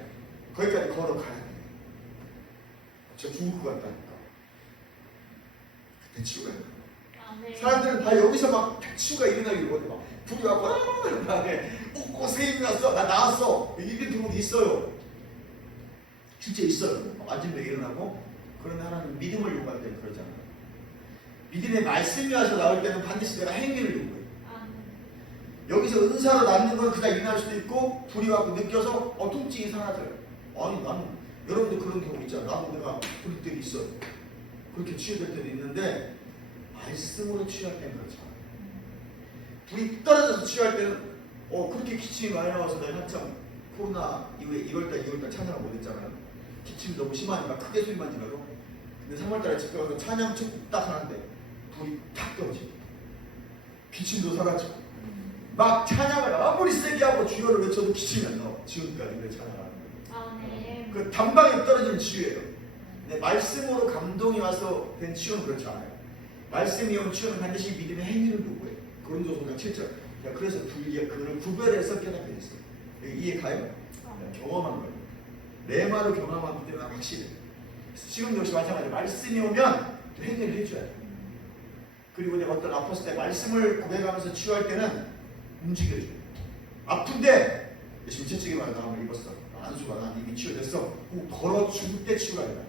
거기까지 걸어가야 돼요. 저 죽을 것 같다니까. 그때 치유가 일어나요. 사람들은 다 여기서 막 치유가 일어나기를 원해. 막 불이 와고 이러는데 세임이 났어. 나 나왔어. 이게 경우도 있어요. 진짜 있어요. 완전 일어나고. 그런데 하나는 믿음을 요구할 때는 그러잖아요. 믿음의 말씀이 와서 나올 때는 반드시 내가 행위를 요구해요. 여기서 은사로 낫는 건 그냥 일어날 수도 있고 불이 와고 느껴서 통증이 사라져요. 아니 나는 여러분들 그런 경우 있잖아요. 나도 내가 그럴 때도 있어요. 그렇게 치유될 때도 있는데 말씀으로 치유할 때는 그렇죠. 불이 떨어져서 치유할 때는 그렇게 기침이 많이 나와서 내가 한참 코로나 이후에 1월달, 2월달 찬양을 못했잖아요. 기침이 너무 심하니까 크게 소리만 질러도. 근데 3월달에 집에 가서 찬양 딱 하는데 불이 탁 떨어지고 기침도 사라지고 막 찬양을 아무리 세게 하고 주여를 외쳐도 기침이 안 나와. 지금까지 왜 찬양하는 거예요? 그 단방에 떨어지는 치유예요. 근데 말씀으로 감동이 와서 된 치유는 그렇지 않아요. 말씀이 온 치유는 반드시 믿음의 행위를 요구해요. 고린도서가 7절. 그래서 그를 구별해서 깨닫게 됐어요. 이해 가요? 경험한 거예요. 내 말을 경험하기 때문에 확실해. 지금 역시 마찬가지로 말씀이 오면 행위를 해줘야 돼요. 그리고 내가 어떤 아팠을 때 말씀을 고백하면서 치유할 때는 움직여줘요. 아픈데 지금 채찍에 맞아 나를 입었어. 안수가 난 이미 치유됐어. 걸어 죽을 때 치유가 아니라.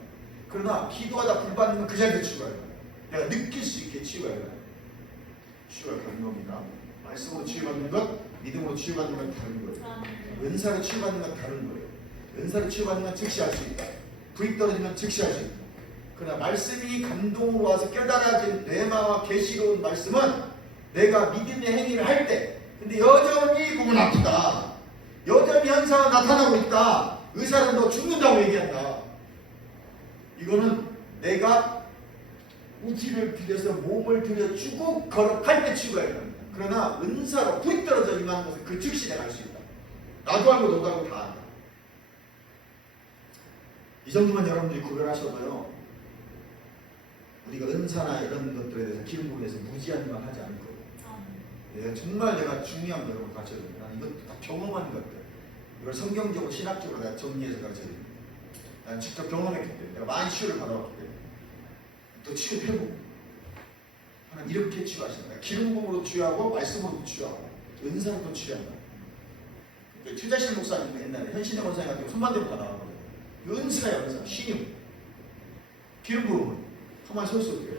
그러나 기도하다 불받는 건 그 자리에서 치유가 아니라. 내가 느낄 수 있게 치유가 아니라. 치유가 다른 겁니다. 말씀으로 치유받는 것, 믿음으로 치유받는 건 다른 거예요. 은사로 치유받는 건 다른 거예요. 은사로 치유받는 건 즉시 할 수 있다. 불이 떨어지면 즉시 할 수 있다. 그러나 말씀이 감동으로 와서 깨달아진 뇌마와 계시로운 말씀은 내가 믿음의 행위를 할 때, 근데 여전히 몸은 아프다. 여전히 현상은 나타나고 있다. 의사는 너 죽는다고 얘기한다. 이거는 내가 우지를 들여서 몸을 들여주고 걸어갈 때 치유가 일어납니다. 그러나 은사로 불이 떨어져 임하는 것은 그 즉시 내가 할 수 있다. 나도 알고 너도 알고 다 안다. 이 정도만 여러분들이 구별하셔도요. 우리가 은사나 이런 것들에 대해서 기름 부분에서 무지한 말 하지 않을 거예요. 정말 내가 중요한 거 여러분 가르쳐야 됩니다. 이것 다 경험한 것들. 이걸 성경적으로 신학적으로 내가 정리해서 가르쳐야 됩니다. 난 직접 경험했기 때문에 내가 많이 치유를 받아왔기 때문에 또 치유 회복 하나님 이렇게 치유하신다. 기름 부음으로 치유하고 말씀으로도 치유하고 은사로도 치유한다. 최자실 목사님 옛날에 현신의 원사님 같은 거 손만대고 다 나왔거든요. 은사야 은사 신임 기름 부음은 가만히 설 수 없대요.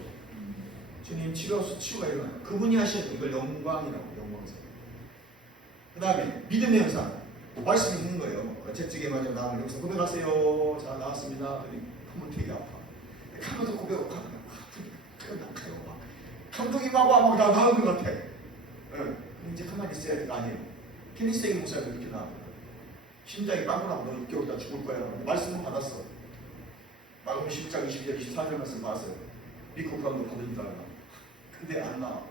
주님 치유가 일어나요. 그분이 하시는 이걸 영광이라고 영광사. 그 다음에 믿음의 현상 말씀이 있는 거예요. 채찍에 맞아 나오면 여기서 고백하세요. 자 나왔습니다. 한번 되게 아파. 한번더 고백하고 아프니까 막 감동이 막 다 나오는 것 같아. 이제 가만히 있어야 될 거 아니에요. 피니스테이 목사가 이렇게 나와. 심장이 빵꾸나고 너 6개월 있다 죽을 거야. 말씀은 받았어. 마가복음 10장 20절 24절 말씀 봤어요. 미국 감독 받으니까 근데 안 나와.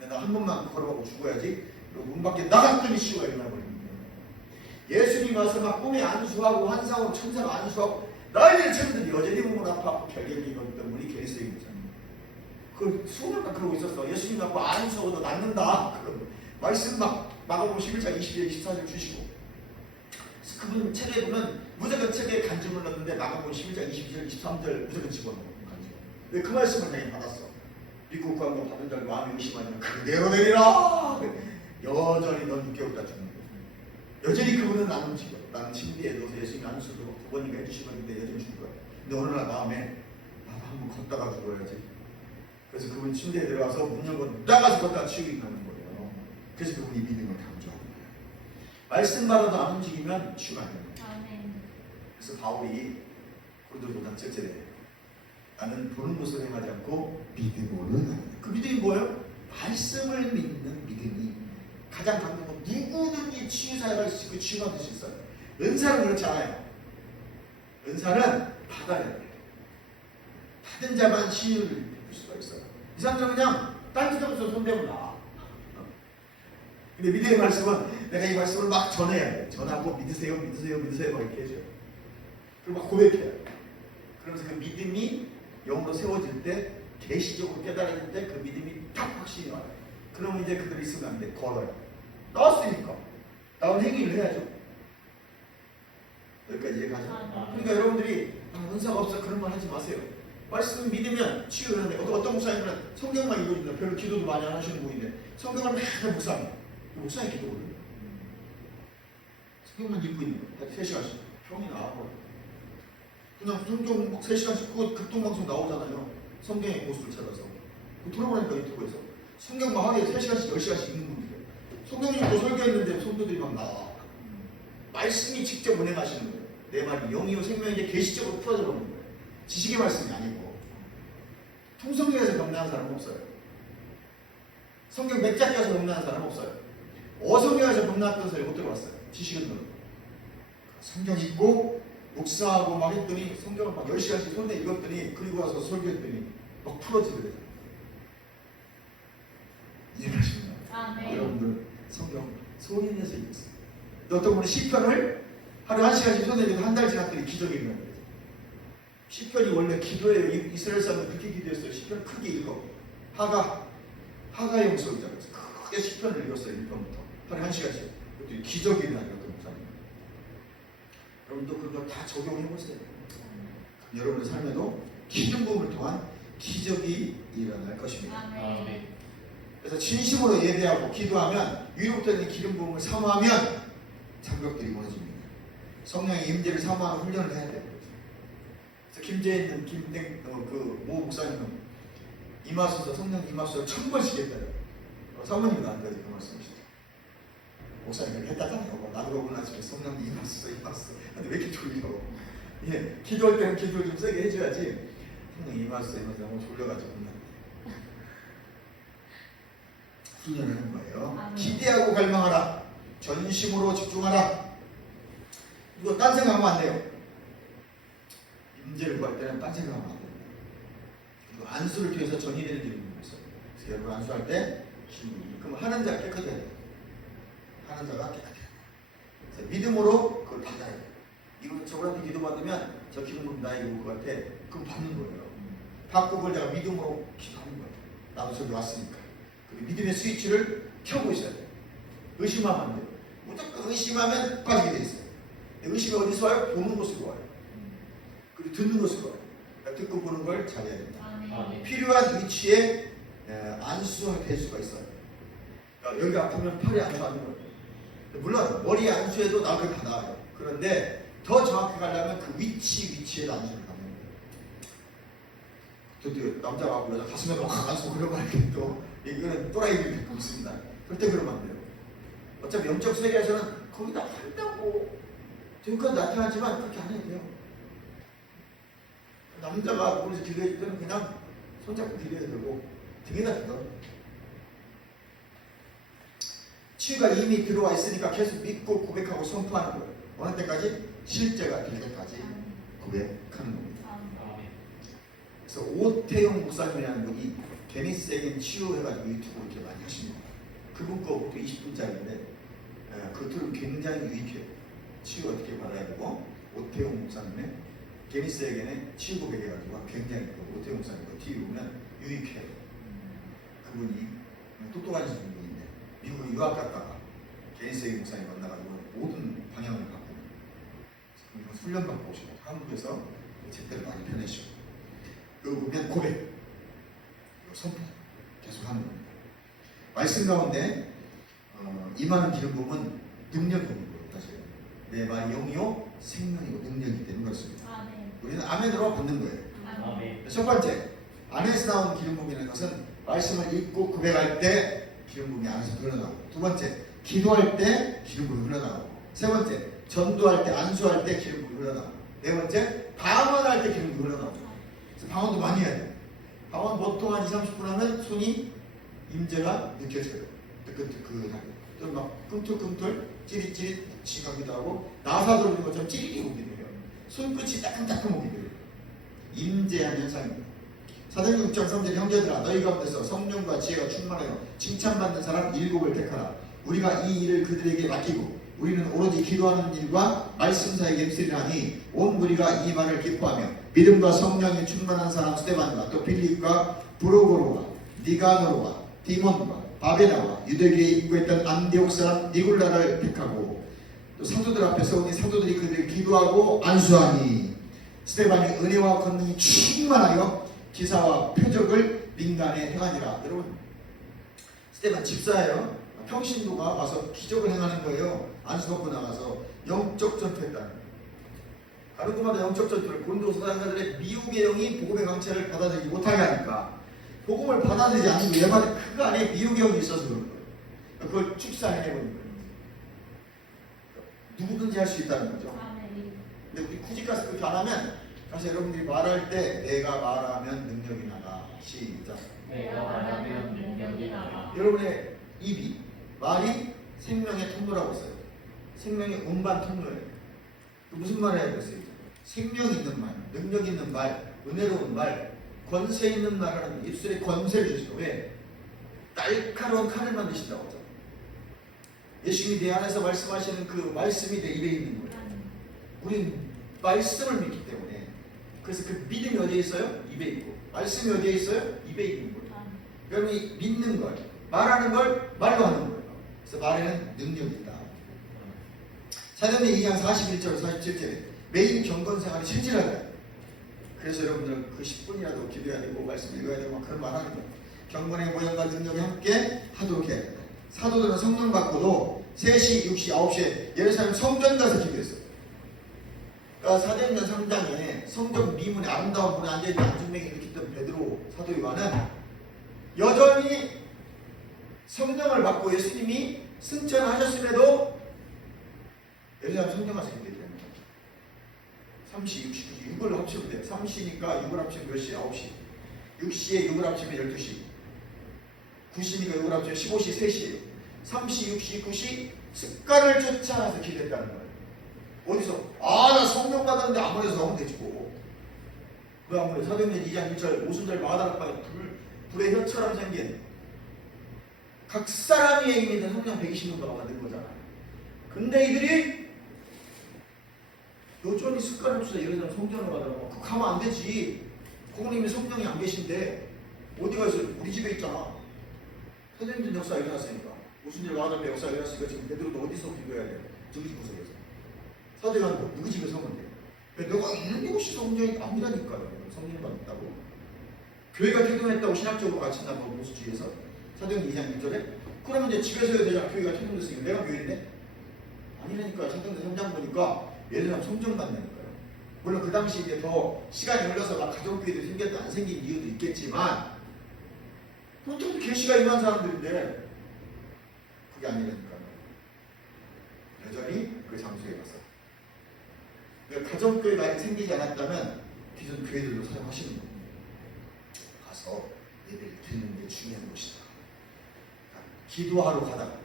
내가 한 번만 걸어가고 죽어야지. 문 밖에 나갔더니 치유가 일어나버립니다. 예수님 와서 막 꿈에 안수하고 환상으로 천사가 안수하고 나이를 쳤는데 여전히 몸을 아파하고 결경이 있던 분이 게리스도입니다. 그 수년간 그러고 있었어. 예수님 갖고 안수하고도 낫는다. 그럼 말씀 막 마가복음 11장 20절 24절 주시고 그분 책에 보면 무조건 책에 간증을 넣었는데 마가복음 11장 22절 23절 무조건 집어넣어. 왜 그 말씀을 당연히 받았어. 믿고 구한 받은 자를 마음에 의심하면 그대로 되리라. 여전히 넌 6개월다 죽는 거야. 여전히 그분은 안 움직여. 나는 침대에 넣어서 예수님 안수도 9번이나 해주시는데 여전히 죽을 거야. 근데 어느 날 마음에 나도 한번 걷다가 죽어야지. 그래서 그분 침대에 들어가서 문 열고 나가서 걷다가 치유가 나는 거예요. 그래서 그분이 믿음을 강조하는 거예요. 말씀 받아도 안 움직이면 치유가 안 되는 거예요. 그래서 바울이 고린도서 7절에 나는 보는 것으로 행하지 않고 믿음으로 행한다. 그 믿음이 뭐예요? 말씀을 믿는 믿음이 가장 강한 건 누구든지 치유사회가 그 치유받을 수 있어요. 은사는 그렇지 않아요. 은사는 받아야 돼요. 받은 자만 치유를 줄 수가 있어요. 이 사람들은 그냥 딴 짓 없어 손대면 나와. 근데 믿음의 말씀은 내가 이 말씀을 막 전해야 돼. 전하고 믿으세요 막 이렇게 해줘요. 그리고 막 고백해요. 그러면서 그 믿음이 영으로 세워질 때 계시적으로 깨달아질 때 그 믿음이 딱 확신이 와요. 그러면 이제 그들이 있으면 안 돼. 걸어요. 나왔으니까 나온 행위를 해야죠. 여기까지 이해가죠? 그러니까 여러분들이 은사가 없어 그런 말 하지 마세요. 말씀 믿으면 치유를 하는데 어떤 목사님은 성경만 읽어준다. 별로 기도도 많이 안 하시는 분인데 성경을 맨날 목사님 목사의 기도거든요. 성경만 읽고 있는 거예요. 3시간씩 병이 나와버려. 그냥 성경 막 3시간씩 그거 극동방송 나오잖아요. 성경의 모습을 찾아서 들어보니까 유튜브에서 성경만 하루에 3시간씩 10시간씩 읽는 분들이에요. 성경 읽고 설교했는데 성도들이 막 나와. 말씀이 직접 운행하시는 거예요. 내 말이 영이요 생명인데 계시적으로 풀어져 버리는 거예요. 지식의 말씀이 아니고. 통성경에서 병나는 사람은 없어요. 성경 맥작가에서 병나는 사람은 없어요. 어성경에서 병났던 사람이 못 들어봤어요. 지식은 들어. 성경 읽고 묵상하고 막 했더니 성경을 막 10시간씩 손에 읽었더니 그리고 와서 설교했더니 막 풀어지더래요. 이해하십니까? 네. 여러분들 성경 소리 내서 읽었어요. 어떤 분은 시편을 하루 1시간씩 손에 읽고 한 달 지났더니 기적이 일어나는 거예요. 시편이 원래 기도예요. 이스라엘 사람들 그렇게 기도했어요. 시편 크게 읽어. 하가 영성이잖아요. 그래서 크게 시편을 읽었어요. 1편부터. 하루에 1시간씩. 그랬더니 기적이 일어나요. 여러분도 그거 다 적용해보세요. 여러분의 삶에도 기름 부음을 통한 기적이 일어날 것입니다. 그래서 진심으로 예배하고 기도하면 위로부터 기름 부음을 사모하면 장벽들이 무너집니다. 성령의 임재를 사모하는 훈련을 해야 돼요. 그래서 김제에 있는 모 목사님은 임하소서 성령 임하소서 1000번씩 했다요. 사모님이 나한테 그 말씀이시죠. 목사님이 했다잖아요. 나도 그러고 나중에 성령 임하소서. 근데 왜 이렇게 졸려? 예, 기도할 때는 기도를 좀 세게 해줘야지. 성령 임하소서 너무 졸려가지고 훈련을 하는 거예요. 기대하고 갈망하라. 전심으로 집중하라. 이거 딴 생각하면 안 돼요. 임재를 구할 때는 딴 생각하면 안 돼요. 그리고 안수를 통해서 전이 되는 일이 있어요. 그래서 여러분 안수할 때 그럼 하는 자가 깨끗해야 돼요. 하는 자가 깨끗해야 돼요. 그래서 믿음으로 그걸 받아야 돼요. 이거 저분한테 기도받으면 저 기도는 나에게 올 것 같아. 그럼 받는 거예요. 받고 그걸 내가 믿음으로 기도하는 거예요. 나도 저기 왔으니까. 그리고 믿음의 스위치를 켜고 있어야 돼요. 의심하면 안 돼요. 무조건 의심하면 빠지게 돼 있어요. 의심이 어디서 와요? 보는 곳으로 와요. 그리고 듣는 것을 봐. 듣고 보는 걸 잘해야 된다. 아멘. 필요한 위치에 안수할 수가 있어요. 그러니까 여기가 아프면 팔이 안수하는 거예요. 물론 머리에 안수해도 나을 다 나아요. 그런데 더 정확히 가려면 그 위치에 안수를 하는 거예요. 또 남자가 여자 가슴에 막 안수 그런 거 할게 또 이거는 또라이들이 갖고 있습니다. 절대 그러면 안 돼요. 어차피 영적 세계에서는 거기다 한다고 지금까지 나타나지만 그렇게 안 해도 돼요. 남자가 우리에서 기도해줄 때는 그냥 손잡고 기도해야 되고 등에다 기도. 치유가 이미 들어와 있으니까 계속 믿고 고백하고 선포하는 거예요. 어느 때까지? 실제가 될 때까지 고백하는 겁니다. 아멘. 그래서 오태용 목사님이라는 분이 게니스에겐 치유해가지고 유튜브 이렇게 많이 하십니다. 그분 거 20분짜리인데 그것들은 굉장히 유익해요. 치유 어떻게 받아야 되고 오태용 목사님의 게니스에겐의 치유 고백해가지고 굉장히 오태용 목사님 거 TV 보면 유익해요. 그분이 똑똑한 분인데 미국에 유학 갔다가 게니스에겐 목사님 만나가지고 모든 방향을 바꾸고 그리고 훈련 받고 오시고 한국에서 제대로 많이 펴내시고 그거 보면 고백 선포 계속 하는 겁니다. 말씀 가운데 임하는 기름 부음은 능력이 있는 거예요. 사실 내 말이 영이요 생명이고 능력이 되는 것입니다. 아멘. 우리는 아멘으로 받는 거예요. 아멘. 첫 번째, 안에서 나오는 기름 부음이라는 것은 말씀을 읽고 고백할 때 기름 부음이 안에서 흘러나오고, 두 번째, 기도할 때 기름 부음이 흘러나오고, 세 번째, 전도할 때 안수할 때 기름 부음이 흘러나오고, 네 번째, 방언할 때 기름 부음이 흘러나오고. 그래서 방언도 많이 해야 돼요. 방언 보통 한 20-30분 하면 손이 임재가 느껴져요. 뜨끈뜨끈하게. 또 막 꿈틀꿈틀 찌릿찌릿 지가기도 하고 나사 돌리는 것처럼 찌릿이 오기도 해요. 손끝이 따끔따끔 오기도 해요. 임재한 현상입니다. 사도행전 6장 3절 형제들아 너희 가운데서 성령과 지혜가 충만하여 칭찬받는 사람 7을 택하라. 우리가 이 일을 그들에게 맡기고 우리는 오로지 기도하는 일과 말씀 사이에 gem쓰리라니 온 무리가 이 말을 기뻐하며 믿음과 성령이 충만한 사람 스데반과 또 빌립과 브로고로와 니가노로와 디몬과 바베나와 유대교에 입구했던 안디옥 사람 니골라를 택하고 또 사도들 앞에 서오니 사도들이 그들을 기도하고 안수하니 스데반이 은혜와 권능이 충만하여 기사와 표적을 민간에 행하니라. 여러분 스데반 집사예요. 평신도가 와서 기적을 행하는 거예요. 안수받고 나가서 영적 전투했다는 거예요. 다른 곳마다 영적 전투를 본도 사상자들의 미혹의 영이 복음의 강체를 받아들이지 못하게 하니까 복음을 받아들이지 않는 내 말에 그 안에 미혹의 영이 있어서 그런 거예요. 그걸 축사해내버린 거예요. 누구든지 할 수 있다는 거죠. 근데 우리 굳이 가서 그렇게 안 하면 가서 여러분들이 말할 때 내가 말하면 능력이 나가. 시작. 내가 말하면 능력이 나가. 여러분의 입이 말이 생명의 통로라고 했어요. 생명의 운반 통로예요. 무슨 말 해야 되겠어요? 생명 있는 말, 능력 있는 말, 은혜로운 말, 권세 있는 말을 하는 입술에 권세를 주시고 왜? 날카로운 칼을 만드신다고 하죠. 예수님이 내 안에서 말씀하시는 그 말씀이 내 입에 있는 거예요. 우리는 말씀을 믿기 때문에 그래서 그 믿음이 어디에 있어요? 입에 있고 말씀이 어디에 있어요? 입에 있는 거예요. 여러분이 믿는 걸, 말하는 걸 말로 하는 거예요. 그래서 말에는 능력이 있다. 사도행전 2장 41절 47절에 매일 경건생활이 체질하다. 그래서 여러분들 그 10분이라도 기도해야 되고 말씀 읽어야 되고 막 그런 말 하는 거예요. 경건의 모양과 능력이 함께 하도록 해야 된다. 사도들은 성령 받고도 3시, 6시, 9시에 예루살렘 성전 가서 기도했어요. 그러니까 사도행전 3장에 성전 미문에 아름다운 문에 앉아있는 안중맹이 일으켰던 베드로 사도 요한은 여전히 성령을 받고 예수님이 승천하셨음에도 예루살렘 성전 가서 기도해야 됩니다. 3시, 6시, 6을 합치면 돼요. 3시니까 6을 합치면 몇 시? 9시. 6시에 6을 합치면 12시. 9시니까 6을 합치면 15시, 3시예요. 3시, 6시, 9시 습관을 쫓아가서 기도했다는 거예요. 어디서? 나 성령 받았는데 아무래도 나오면 되지 뭐. 왜 아무래도? 사도행전 2장 1절 오순절 마가다락방에 불의 혀처럼 생긴 각 사람 위에 있는 성령 120명도가 만든 거잖아요. 근데 이들이 여전히 습관을 쫓아 예루살렘 성전을 받으라고. 그거 가면 안 되지. 고객님이 성령이 안 계신데 어디가 있어요? 우리 집에 있잖아. 사도행전 역사가 일어났으니까. 오순절 마가다락방 역사가 일어났으니까 지금 베드로도 어디서 기도해야 돼요? 저기 구석에서. 사도행전 누구 집에서 하면 돼요? 내가 있는 곳이 성전이 아니라니까요. 성전이 받았다고. 교회가 태동했다고 신학적으로 가르친다고 보수주의에서 사도행전 2장 1절에 그러면 이제 집에서 해야 되잖아. 교회가 태동됐으니까 내가 교회인데 아니라니까. 사도행전 3장 보니까 예루살렘 성전 받는다니까요. 물론 그 당시 이제 더 시간이 흘러서 막 가족교회도 생겼다 안 생긴 이유도 있겠지만 보통 계시가 임한 사람들인데 그게 아니라니까요. 여전히 그 장소에 가서 그러니까 가정교회가 아직 생기지 않았다면 기존 교회들도 사용하시는 겁니다. 가서 예배를 드리는 게 중요한 것이다. 기도하러 가다가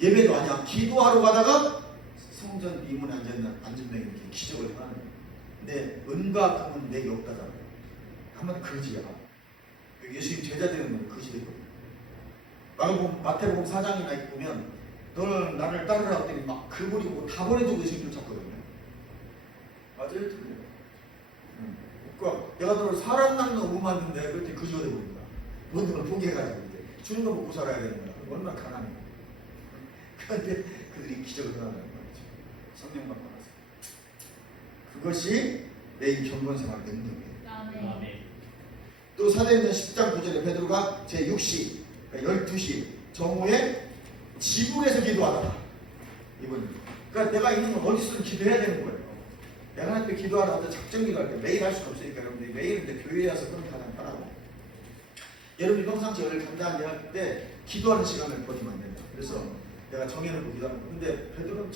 예배도 아니야. 기도하러 가다가 성전 미문에 앉은 명이 이렇게 기적을 하는 거예요. 근데 은과 금은 내게 없다잖아요. 한번 거지야. 예수님 제자 되는 건 거지 되거든요. 마태복음 4장이나 보면 너는 나를 따르라 했더니 막 그 버리고 다 버려두고 예수님 쫓았거든요. 맞아요? 틀려요. 그러니까 내가 너를 사람 낳는 우만인데 그때 거지가 되버린 거야. 모든 걸 포기해가지고 이제 주는 거 먹고 살아야 되는 거야. 얼마나 가난해. 그런데 그들이 기적을 하는 거죠. 성령만 받아서. 그것이 내 경건생활 능력이에요. 아멘. 또 사도행전 10장 9절에 베드로가 제6시, 그러니까 12시 정오에 지붕에서 기도하더라. 이분. 그러니까 내가 있는 건 어디서든 기도해야 되는 거예요. 내가 하나님께 기도하러 작정 기도할 때 매일 할 수는 없으니까 여러분들이 매일 근데 교회에 와서 그런 게 가장 편하고. 여러분이 평상시에 오늘 감당한 일 할 때 기도하는 시간을 버리면 안 된다. 그래서 내가 정해놓고 기도하는 거. 근데 베드로는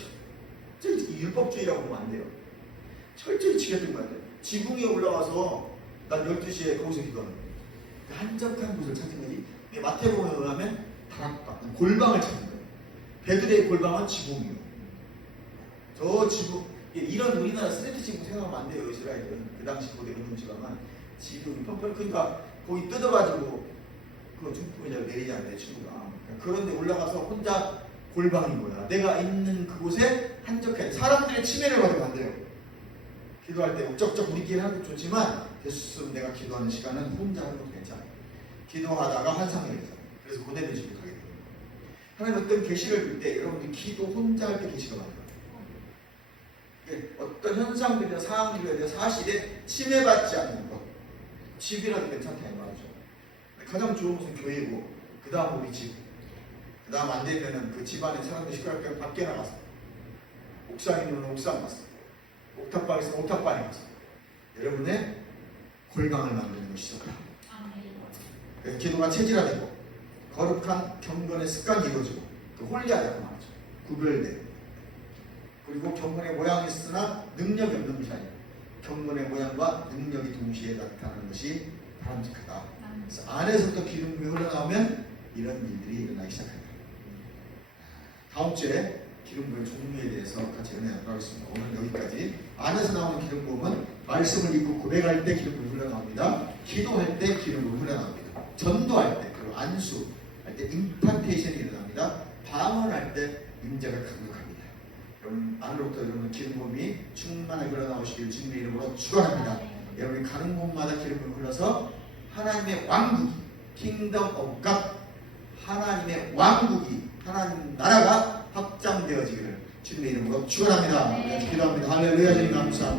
철저히 율법주의라고 보면 안 돼요. 철저히 지켰던 것 같아요. 지붕에 올라가서 난 12시에 거기서 기도하는 거예요. 한적한 곳을 찾은 거지. 마태복음에 의하면 다락방, 골방을 찾는 거예요. 베드로의 골방은 지붕이에요. 저 지붕, 이런 우리나라 스레트 지붕 생각하면 안 돼요. 이스라엘은. 그 당시 거기 어느 지방은 지붕이 펑펑 그러니까 거기 뜯어가지고 그 중풍이 내리지 않대 친구가. 그런데 올라가서 혼자 골방인 거야. 내가 있는 그곳에 한적해. 사람들의 침해를 받으면 안 돼요. 기도할 때 옥적적 우리끼리 하는 것도 좋지만 됐으면 내가 기도하는 시간은 혼자 하는 것도 괜찮아. 기도하다가 환상이 되죠. 그래서 고대는 집에 가게 돼요. 하나님 어떤 계시를 볼 때 여러분들이 기도 혼자 할 때 계시가 많아요. 어떤 현상들이나 상황들에 대해 사실에 침해받지 않는 것. 집이라도 괜찮다 이 말이죠. 가장 좋은 곳은 교회고 그 다음 우리 집. 그 다음 안 되면은 그 집안에 사람들이 시끄럽게 밖에 나갔어. 옥상에 있는 옥상 갔어. 옥탑방에 있으면 옥탑방에 갔어. 여러분의 골방을 만드는 것이죠. 그래서 기도가 체질화되고 거룩한 경건의 습관이 이루어지고 그 홀리하다고 말하죠. 구별되고 그리고 경건의 모양이 있으나 능력이 없는 것이 아니에요. 경건의 모양과 능력이 동시에 나타나는 것이 바람직하다. 그래서 안에서부터 기름이 흘러나오면 이런 일들이 일어나기 시작합니다. 다음 주에 기름 부음 종류에 대해서 같이 은혜하도록 하겠습니다. 오늘 여기까지. 안에서 나오는 기름 부음은 말씀을 읽고 고백할 때 기름 부음이 흘러나옵니다. 기도할 때 기름 부음이 흘러나옵니다. 전도할 때 그리고 안수할 때 임판테이션이 일어납니다. 방언할 때 임재가 강력합니다. 여러분 안으로부터 여러분 기름 부음이 충만하게 흘러나오시길 주님의 이름으로 축원합니다. 여러분이 가는 곳마다 기름 부음이 흘러서 하나님의 왕국이 킹덤 오브 갓 하나님의 왕국이 하나님 나라가 확장되어지기를 주님의 이름으로 축원합니다. 기도합니다. 할렐루야. 주님 감사합니다.